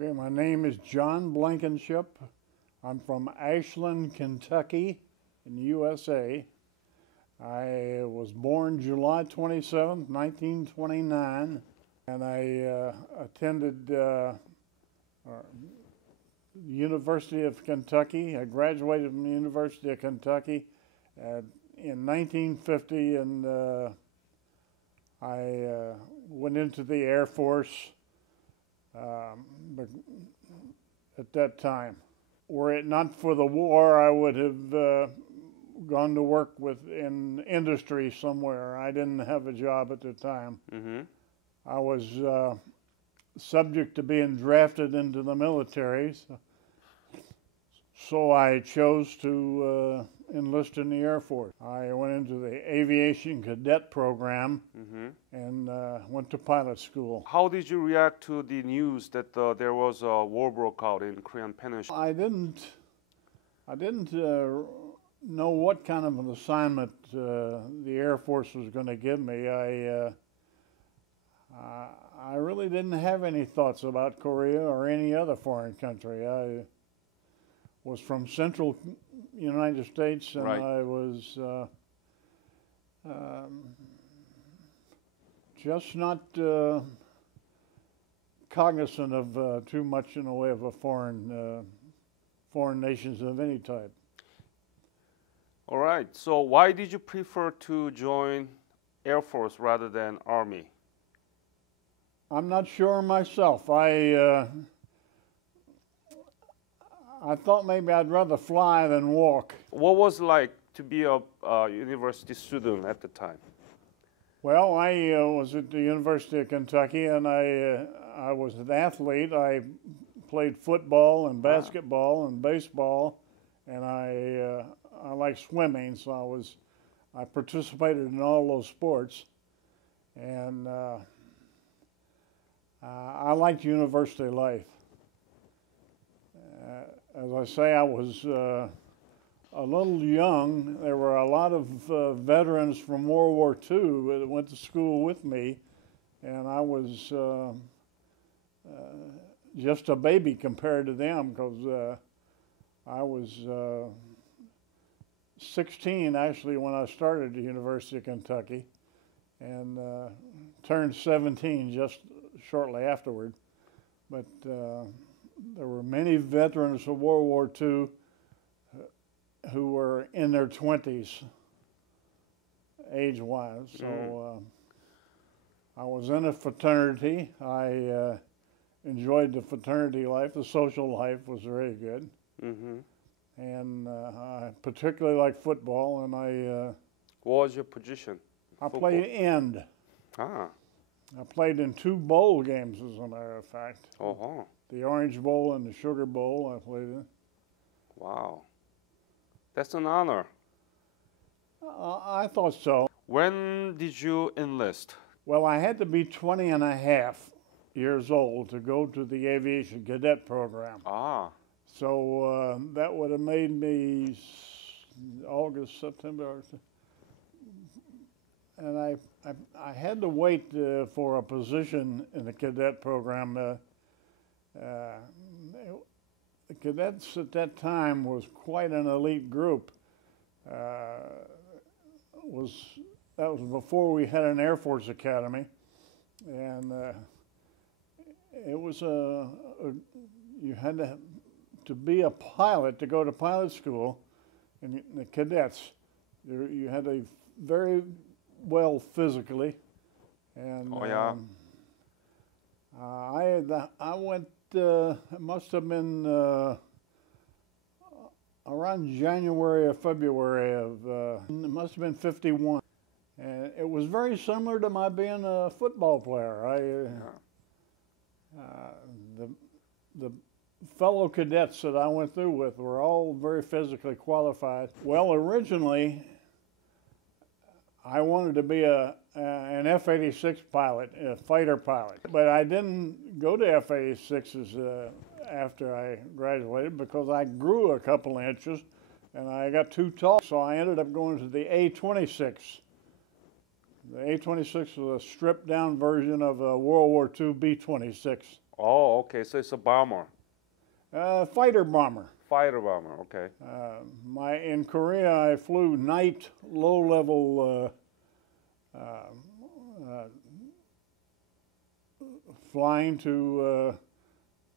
Okay, my name is John Blankenship. I'm from Ashland, Kentucky in the USA. I was born July 27th, 1929, and I attended University of Kentucky. I graduated from the University of Kentucky in 1950, and I went into the Air Force at that time. Were it not for the war, I would have gone to work in industry somewhere. I didn't have a job at the time. Mm-hmm. I was subject to being drafted into the military, so I chose to enlist in the Air Force. I went into the aviation cadet program and went to pilot school. How did you react to the news that there was a war broke out in Korean Peninsula? I didn't know what kind of an assignment the Air Force was going to give me. I really didn't have any thoughts about Korea or any other foreign country. I was from Central United States, and Right. I was just not cognizant of too much in the way of a foreign nations of any type. All right. So why did you prefer to join Air Force rather than Army? I'm not sure myself. I thought maybe I'd rather fly than walk. What was it like to be a university student at the time? Well, I was at the University of Kentucky, and I was an athlete. I played football and basketball and baseball, and I like swimming, so I participated in all those sports, and I liked university life. As I say, I was a little young. There were a lot of veterans from World War II that went to school with me, and I was just a baby compared to them, because I was 16 actually when I started at the University of Kentucky, and turned 17 just shortly afterward. But there were many veterans of World War II who were in their 20s age-wise. So I was in a fraternity. I enjoyed the fraternity life. The social life was very good. And I particularly like football, and What was your position? I played end. Ah. I played in 2 bowl games, as a matter of fact. Oh. The Orange Bowl and the Sugar Bowl I played in. Wow. That's an honor. I thought so. When did you enlist? Well, I had to be 20 and a half years old to go to the aviation cadet program. Ah. So that would have made me August, September. And I had to wait for a position in the cadet program. The cadets at that time was quite an elite group. That was before we had an Air Force Academy, and it was you had to be a pilot to go to pilot school, and the cadets, you had to very well physically, and Oh, yeah. I went. It must have been around January or February of. It must have been '51, and it was very similar to my being a football player. The fellow cadets that I went through with were all very physically qualified. Well, originally, I wanted to be an F-86 pilot, a fighter pilot. But I didn't go to F-86s after I graduated, because I grew a couple inches and I got too tall. So I ended up going to the A-26. The A-26 was a stripped down version of a World War II B-26. Oh, okay. So it's a bomber, Fighter bomber. fighter bomber. Okay. In Korea, I flew night low-level flying to.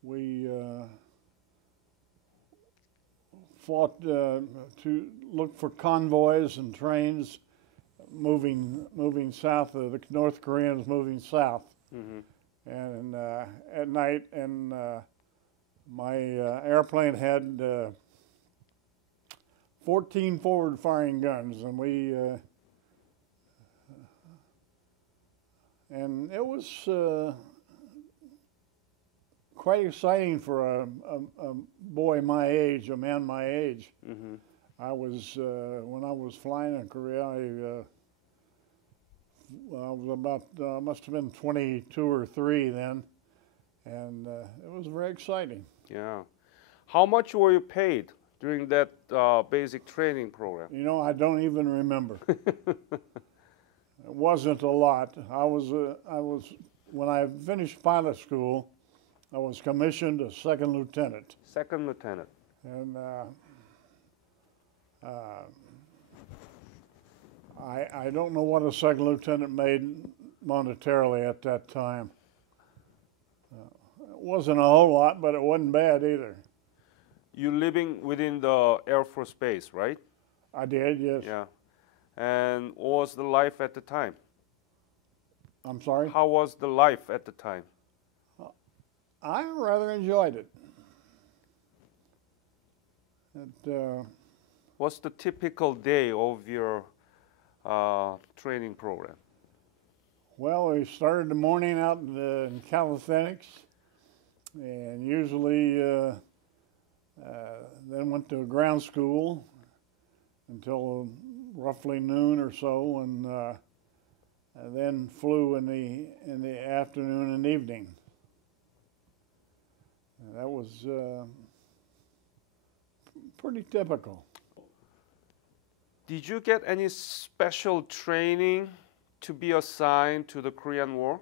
We fought to look for convoys and trains moving south. The North Koreans moving south, Mm-hmm. and at night, and my airplane had 14 forward-firing guns, and and it was quite exciting for a boy my age, a man my age. Mm-hmm. I was when I was flying in Korea. I was about must have been 22 or 3 then, and it was very exciting. Yeah. How much were you paid during that basic training program? You know, I don't even remember. It wasn't a lot. I was when I finished pilot school, I was commissioned a second lieutenant, Second lieutenant. and I don't know what a second lieutenant made monetarily at that time. It wasn't a whole lot, but it wasn't bad either. You living within the Air Force base, right? I did, yes. Yeah. And what was the life at the time? I'm sorry? How was the life at the time? I rather enjoyed it. What's the typical day of your training program? Well, we started the morning out in calisthenics, and usually then went to ground school until roughly noon or so, and then flew in the afternoon and evening. That was pretty typical. Did you get any special training to be assigned to the Korean War?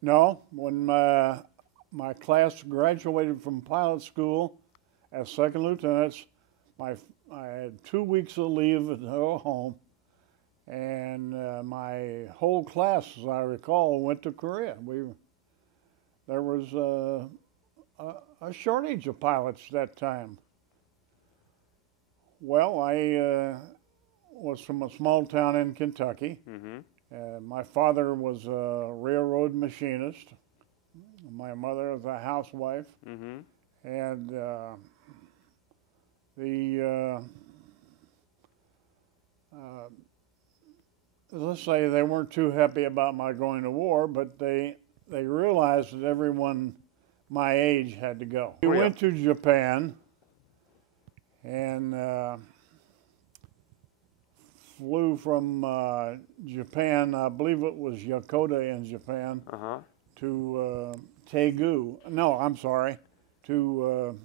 No, when my class graduated from pilot school as second lieutenants, I had 2 weeks of leave at home, and my whole class, as I recall, went to Korea. There was a shortage of pilots that time. Well, I was from a small town in Kentucky. Mm-hmm. My father was a railroad machinist. My mother was a housewife. Mm-hmm. And let's say they weren't too happy about my going to war, but they realized that everyone my age had to go. We went to Japan and flew from Japan, I believe it was Yokota in Japan, Uh-huh. to Daegu. No, I'm sorry, to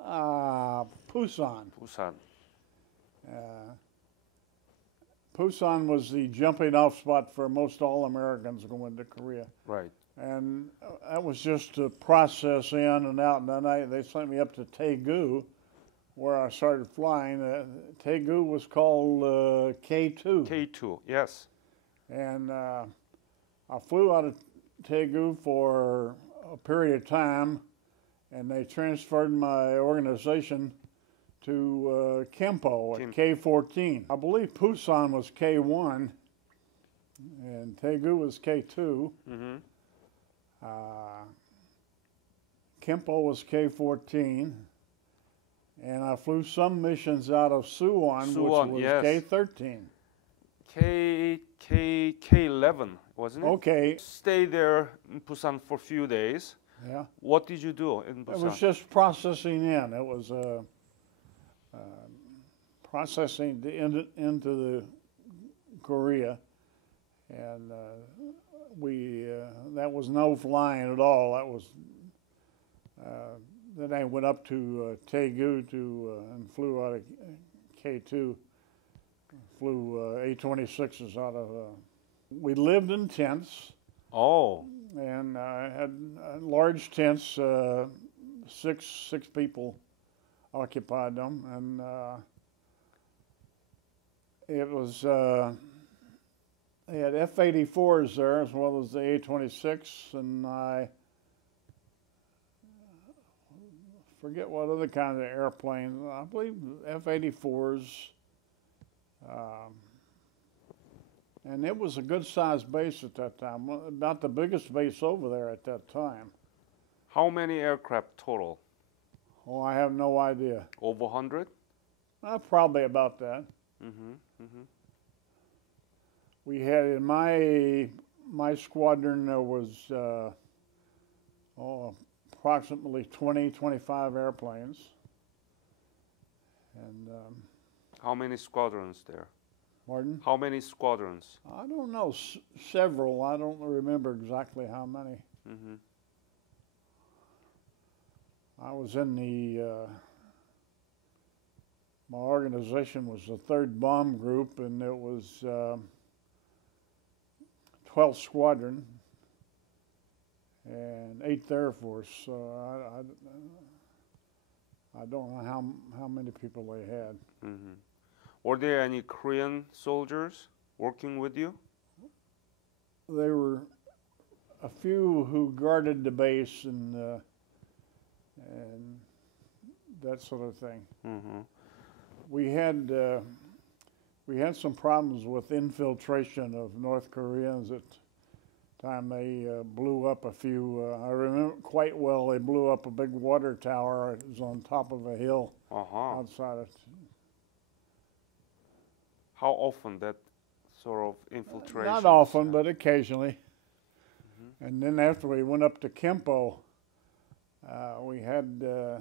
Busan. Busan. Busan was the jumping off spot for most all Americans going to Korea. Right. And that was just to process in and out. And then they sent me up to Daegu, where I started flying. Daegu was called K2. K2, yes. And I flew out of Daegu for a period of time, and they transferred my organization to Kempo at K14. I believe Busan was K1, and Daegu was K2. Mm-hmm. Kempo was K14, and I flew some missions out of Suwon, which was yes. K13. K11, wasn't it? Okay. Stay there in Busan for a few days. Yeah. What did you do in Busan? It was just processing in. It was processing into the Korea, and that was no flying at all. That was then I went up to Daegu and flew out of K2. Flew A-26s out of. We lived in tents. Oh. and had large tents. Six people occupied them, and it was they had F-84s there as well as the A-26, and I forget what other kind of airplanes. I believe F-84s, and it was a good-sized base at that time, about the biggest base over there at that time. How many aircraft total? Oh, I have no idea. Over 100? Probably about that. We had in my squadron there was approximately 25 airplanes. And how many squadrons there? pardon? How many squadrons? I don't know. Several. I don't remember exactly how many. I was in my organization was the 3rd Bomb Group, and it was 12th Squadron and 8th Air Force. So I don't know how many people they had. Were there any Korean soldiers working with you? There were a few who guarded the base and that sort of thing. We had some problems with infiltration of North Koreans at the time. They blew up a few. I remember quite well. They blew up a big water tower. It was on top of a hill outside of. How often that sort of infiltration? Not often, but occasionally. And then after we went up to Kempo, we had the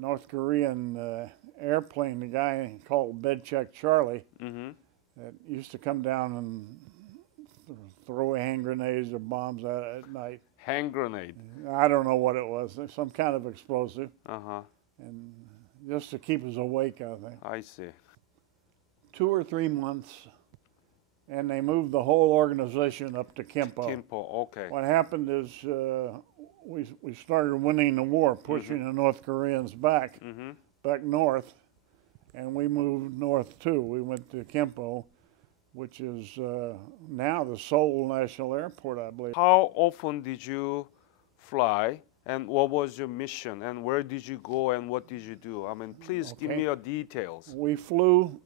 North Korean airplane, the guy called Bed Check Charlie, that used to come down and throw hand grenades or bombs at night. Hand grenade? I don't know what it was, some kind of explosive. And just to keep us awake, I think. I see. 2 or 3 months, and they moved the whole organization up to Kempo. Kempo, okay. What happened is we started winning the war, pushing the North Koreans back north, and we moved north too. We went to Kempo, which is now the Seoul National Airport, I believe. How often did you fly, and what was your mission, and where did you go, and what did you do? I mean, please give me your details. We flew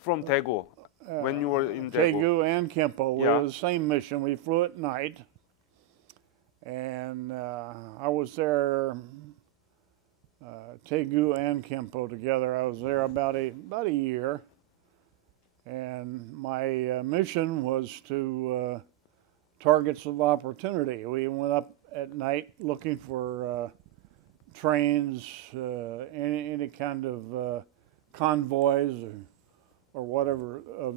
from Daegu, when you were in Daegu and Kempo. We were the same mission. We flew at night, and I was there, Daegu and Kempo together. I was there about a year, and my mission was to targets of opportunity. We went up at night looking for trains, any kind of convoys or whatever of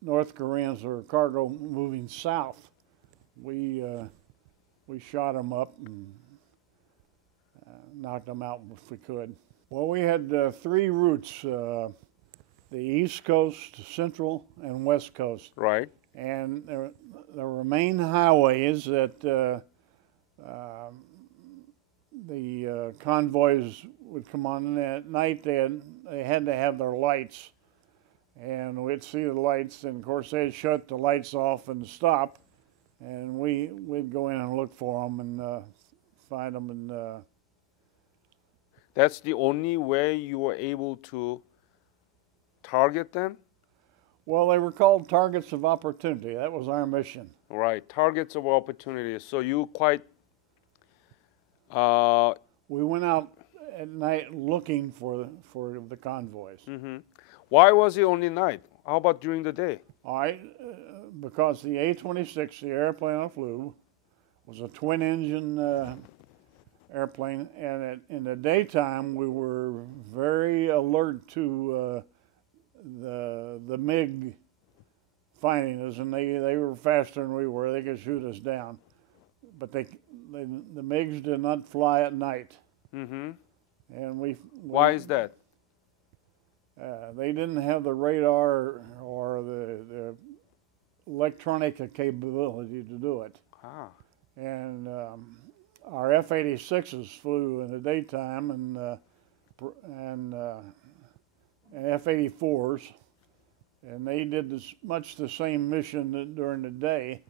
North Koreans or cargo moving south. We shot them up and knocked them out if we could. Well, we had 3 routes, the East Coast, Central, and West Coast. Right. And there were main highways that the convoys would come on, and at night they had to have their lights, and we'd see the lights, and of course they'd shut the lights off and stop, and we'd go in and look for them and find them. And that's the only way you were able to target them? Well, they were called targets of opportunity. That was our mission. Right, targets of opportunity. So you quite... we went out at night looking for the convoys. Why was it only night? How about during the day? Because the A-26, the airplane I flew, was a twin-engine airplane, and in the daytime we were very alert to the MiG finding us, and they were faster than we were. They could shoot us down, but the MiGs did not fly at night. And why is that? They didn't have the radar or the electronic capability to do it. Ah. And our F-86s flew in the daytime, and F-84s, and they did much the same mission during the day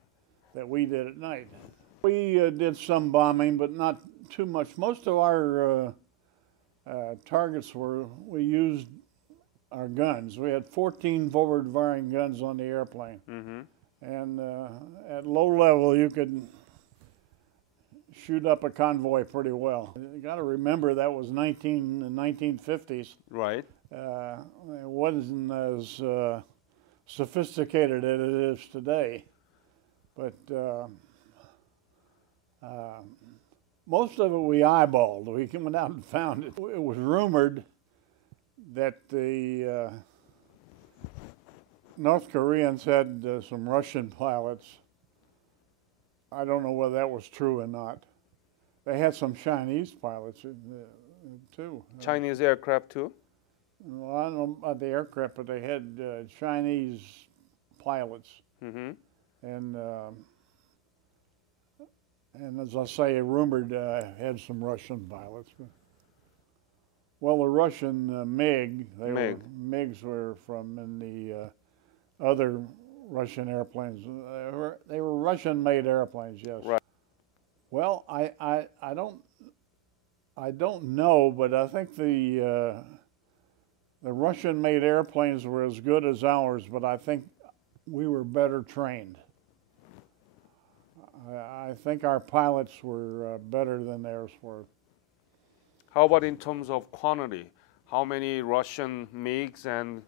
that we did at night. We did some bombing, but not too much. Most of our targets we used our guns. We had 14 forward-firing guns on the airplane. Mm-hmm. And at low level, you could shoot up a convoy pretty well. You got to remember that was the 1950s. Right. It wasn't as sophisticated as it is today, but most of it we eyeballed. We went out and found it. It was rumored that the North Koreans had some Russian pilots. I don't know whether that was true or not. They had some Chinese pilots too. Chinese aircraft too? Well, I don't know about the aircraft, but they had Chinese pilots. Mm-hmm. And as I say, rumored had some Russian pilots. Well, the Russian MiGs were from in the other Russian airplanes. They were Russian-made airplanes, yes. Right. Well, I don't know, but I think the Russian-made airplanes were as good as ours, but I think we were better trained. I think our pilots were better than theirs were. How about in terms of quantity? How many Russian MiGs and,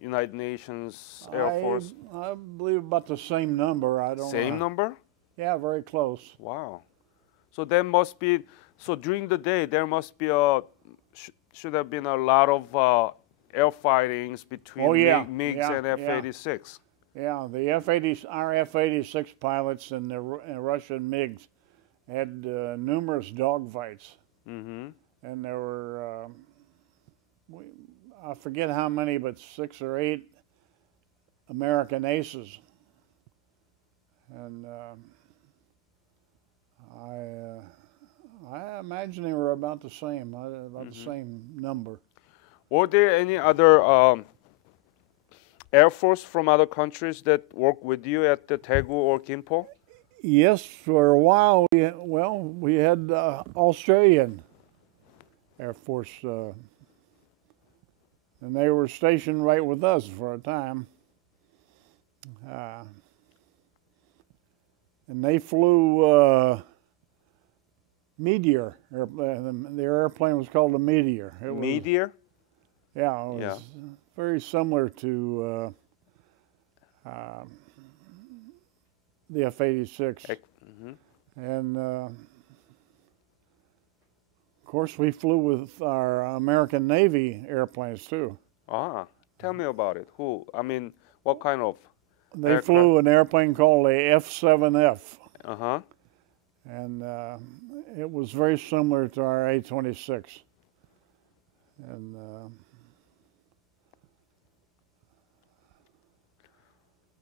United Nations Air Force? I believe about the same number. I don't. Same number? Yeah, very close. Wow. So there must be. So during the day there must be should have been a lot of air fightings between MiGs and F-86. Yeah, our F-86 pilots and the Russian MiGs had numerous dogfights. Mm-hmm. And there were, I forget how many, but 6 or 8 American aces. And I imagine they were about the same, the same number. Were there any other Air Force from other countries that worked with you at the Daegu or Gimpo? Yes, for a while. We had Australian Air Force, and they were stationed right with us for a time. And they flew Meteor. Their airplane was called a Meteor. Meteor? It was very similar to the F-86. Mm-hmm. And of course, we flew with our American Navy airplanes too. Ah, tell me about it. What kind of? They flew an airplane called a F-7F. Uh-huh. And it was very similar to our A-26. And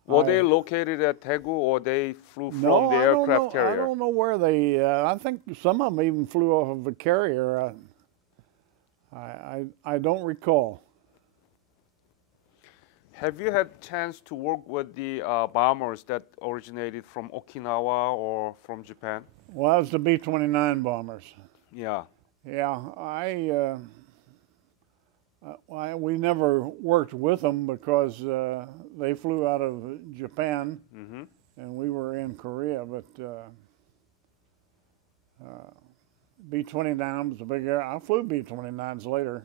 were they located at Daegu or they flew from the aircraft carrier? I don't know where they, I think some of them even flew off of a carrier. I don't recall. Have you had chance to work with the bombers that originated from Okinawa or from Japan? Well, that was the B-29 bombers. Yeah. Yeah, we never worked with them because they flew out of Japan, Mm-hmm. and we were in Korea. But B-29 was a big air. I flew B-29s later.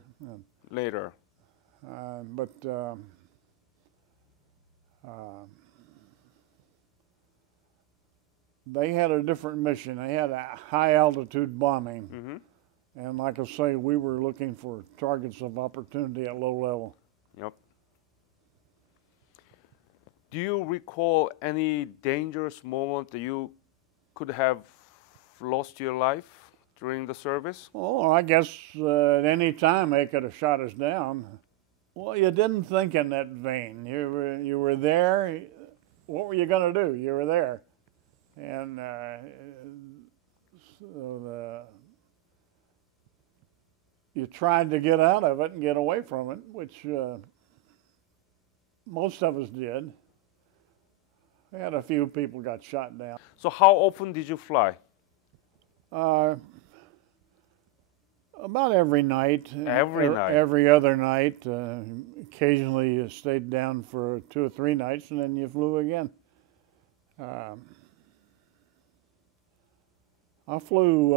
Later. They had a different mission. They had a high altitude bombing. Mm-hmm. And like I say, we were looking for targets of opportunity at low level. Yep. Do you recall any dangerous moment that you could have lost your life during the service? Oh, I guess at any time they could have shot us down. Well, you didn't think in that vein. You were there. What were you going to do? You were there, and so you tried to get out of it and get away from it, which most of us did. We had a few people got shot down. So how often did you fly? About every night. Every night? Every other night. Occasionally you stayed down for 2 or 3 nights and then you flew again. I flew,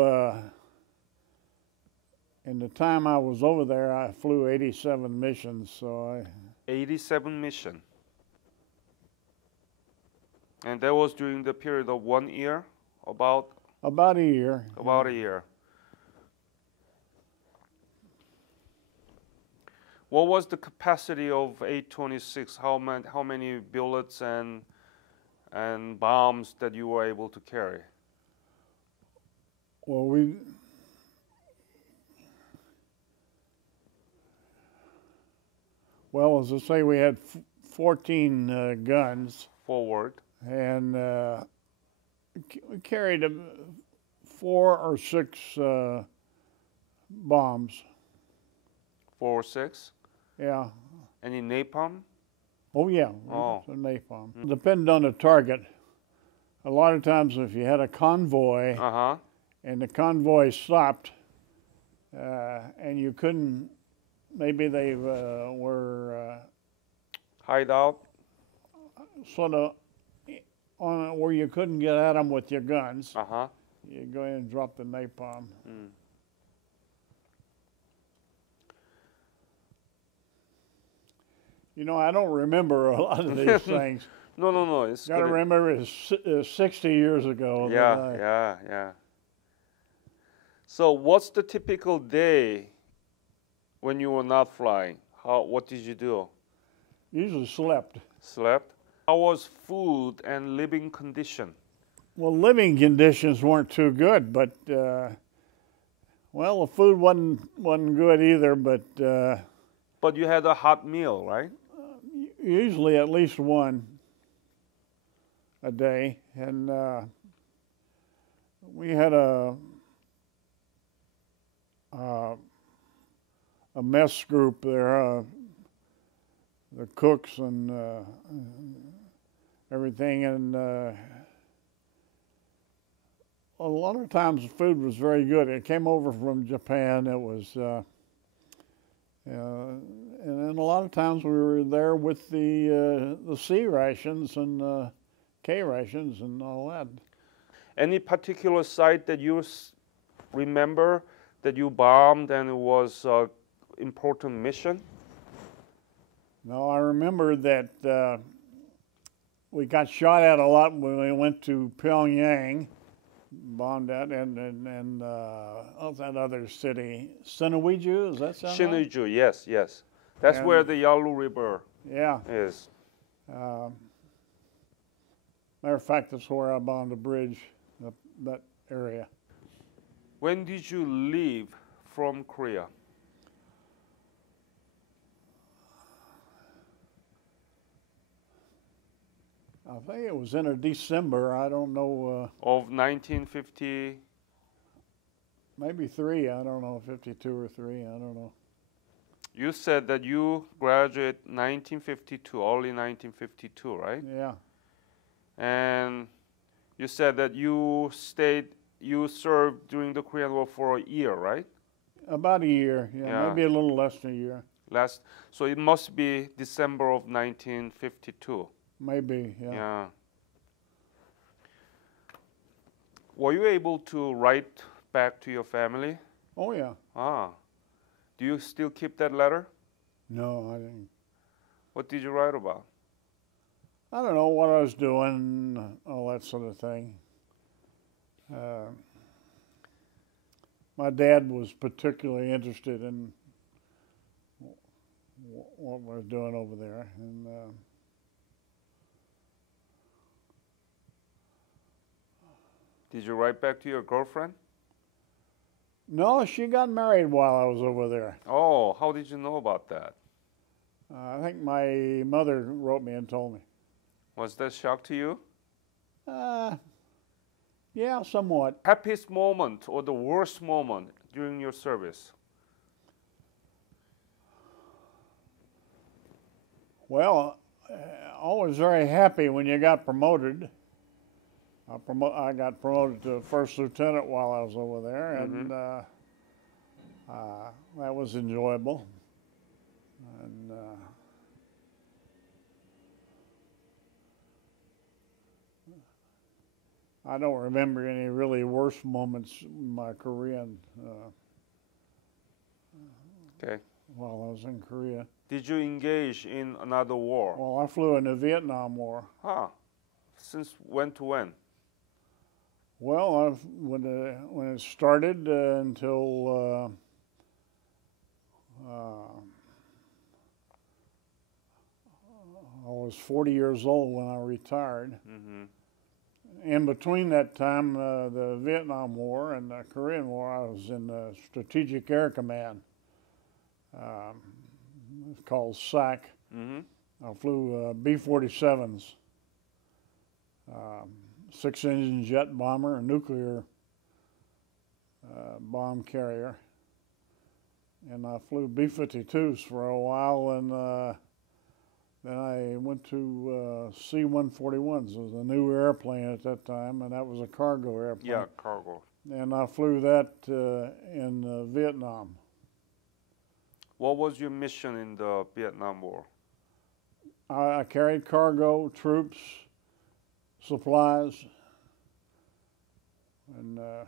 in the time I was over there, I flew 87 missions, so 87 mission. And that was during the period of 1 year, about a year. About a year. What was the capacity of 826? How many bullets and bombs that you were able to carry? Well, as I say, we had 14 guns. Forward. And we carried 4 or 6 bombs. 4 or 6? Yeah. Any napalm? Oh, yeah. Oh. It's a napalm. Depending on the target. A lot of times if you had a convoy and the convoy stopped and you couldn't, maybe they were hideout? Sort of on where you couldn't get at them with your guns. You go ahead and drop the napalm. You know, I don't remember a lot of these things. No. It's got to remember it's 60 years ago. Yeah. So what's the typical day when you were not flying? What did you do? Usually slept. Slept? How was food and living condition? Well, living conditions weren't too good, but well, the food wasn't good either. But you had a hot meal, right? Usually at least one a day, and we had a mess group there, the cooks and everything, and a lot of times the food was very good. It came over from Japan. It was, and then a lot of times we were there with the C rations and K rations and all that. Any particular site that you remember that you bombed and it was an important mission? No, I remember that we got shot at a lot when we went to Pyongyang, bombed that, and that other city, Sinuiju, does that sound right? Sinuiju, yes. That's where the Yalu River is. Matter of fact, that's where I bombed a bridge, that area. When did you leave from Korea? I think it was in December. I don't know. Of 1950? Maybe 3. I don't know, 52 or 3. I don't know. You said that you graduated 1952, early 1952, right? Yeah. And you said that you served during the Korean War for a year, right? About a year, yeah. Maybe a little less than a year. So it must be December of 1952. Maybe, yeah. Were you able to write back to your family? Oh, yeah. Do you still keep that letter? No, I didn't. What did you write about? I don't know what I was doing, all that sort of thing. My dad was particularly interested in what I was doing over there. And did you write back to your girlfriend? No, she got married while I was over there. Oh, how did you know about that? I think my mother wrote me and told me. Was that shock to you? Yeah, somewhat. Happiest moment or the worst moment during your service? Well, always very happy when you got promoted. I got promoted to first lieutenant while I was over there, and that was enjoyable. And I don't remember any really worse moments in my Korean Okay. while I was in Korea. Did you engage in another war? Well, I flew in the Vietnam War. Huh. Since when to when? Well, when it started until I was 40 years old when I retired. Mm-hmm. In between that time, the Vietnam War and the Korean War, I was in the Strategic Air Command. It's called SAC. Mm-hmm. I flew B-47s, six-engine jet bomber, a nuclear bomb carrier. And I flew B-52s for a while, and then I went to C-141s. It was a new airplane at that time, and that was a cargo airplane. Yeah, cargo. And I flew that in Vietnam. What was your mission in the Vietnam War? I carried cargo, troops, supplies, and I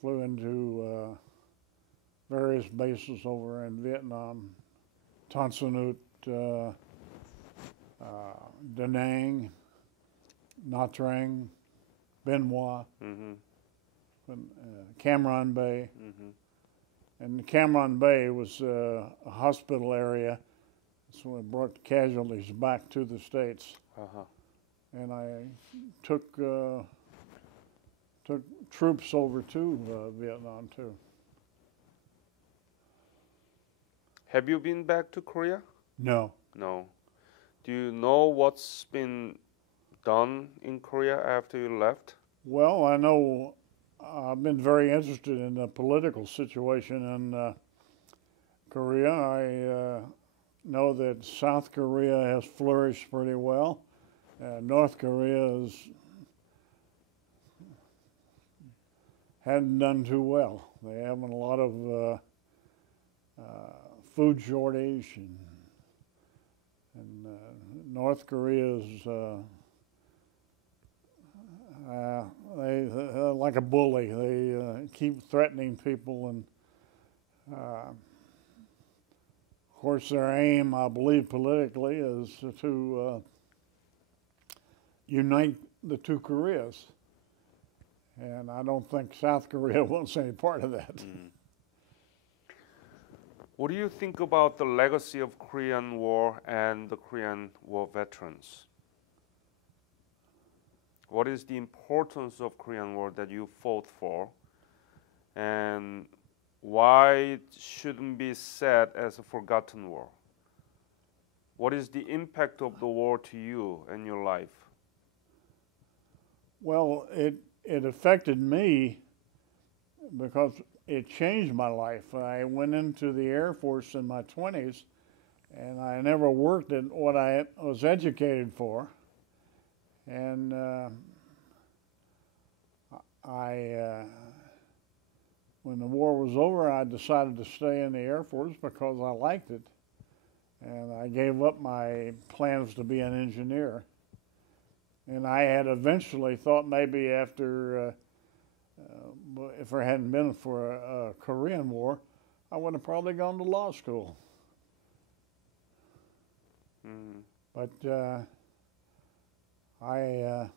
flew into various bases over in Vietnam, Tan Son Nhut, Da Nang, Nha Trang, Bien Hoa, Cam Ranh Bay. Mm-hmm. And Cam Ranh Bay was a hospital area, so it brought casualties back to the States. Uh-huh. And I took troops over to Vietnam too. Have you been back to Korea? No. No. Do you know what's been done in Korea after you left? Well, I know I've been very interested in the political situation in Korea. I know that South Korea has flourished pretty well. North Korea hadn't done too well. They have a lot of food shortage, and North Korea is they're like a bully. They keep threatening people, and of course their aim, I believe politically, is to unite the two Koreas. And I don't think South Korea wants any part of that. Mm. What do you think about the legacy of Korean War and the Korean War veterans? What is the importance of Korean War that you fought for? And why it shouldn't be said as a forgotten war? What is the impact of the war to you and your life? Well, it affected me because it changed my life. I went into the Air Force in my 20s, and I never worked at what I was educated for. And when the war was over, I decided to stay in the Air Force because I liked it. And I gave up my plans to be an engineer. And I had eventually thought maybe after, if it hadn't been for a Korean War, I would have probably gone to law school. Mm. But I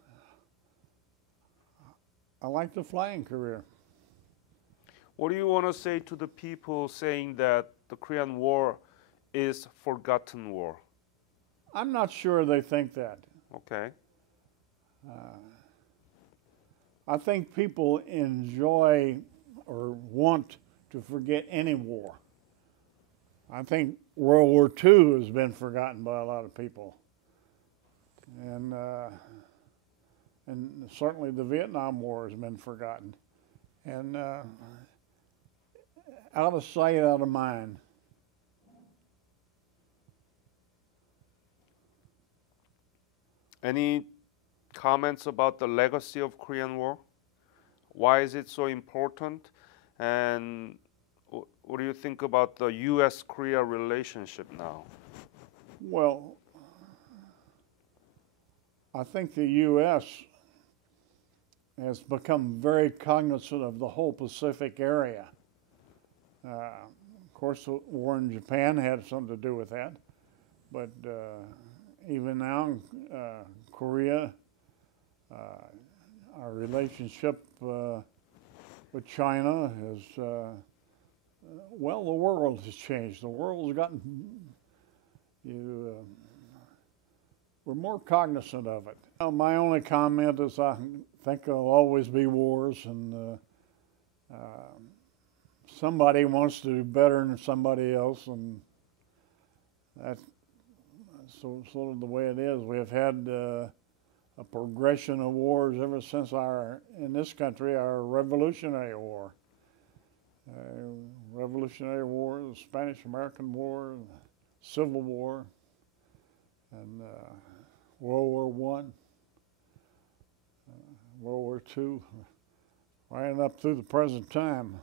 like the flying career. What do you want to say to the people saying that the Korean War is forgotten war? I'm not sure they think that. Okay. I think people enjoy or want to forget any war. I think World War II has been forgotten by a lot of people, and certainly the Vietnam War has been forgotten, and out of sight, out of mind. Any comments about the legacy of Korean War? Why is it so important? And what do you think about the U.S.-Korea relationship now? Well, I think the U.S. has become very cognizant of the whole Pacific area. Of course, the war in Japan had something to do with that, but even now, Korea, our relationship with China has, well, the world has changed. The world's gotten, we're more cognizant of it. My only comment is I think there'll always be wars, and somebody wants to do better than somebody else, and that's sort of the way it is. We have had a progression of wars ever since in this country, our Revolutionary War. Revolutionary War, the Spanish-American War, Civil War, and World War I, World War II, right up through the present time.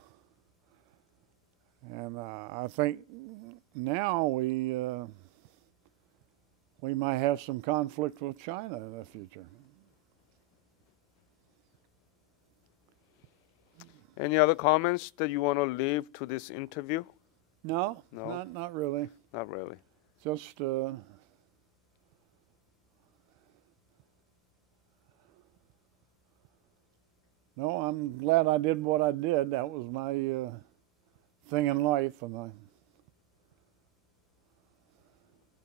And I think now we might have some conflict with China in the future. Any other comments that you want to leave to this interview? No, No? not really. Not really. Just no, I'm glad I did what I did. That was my thing in life, and I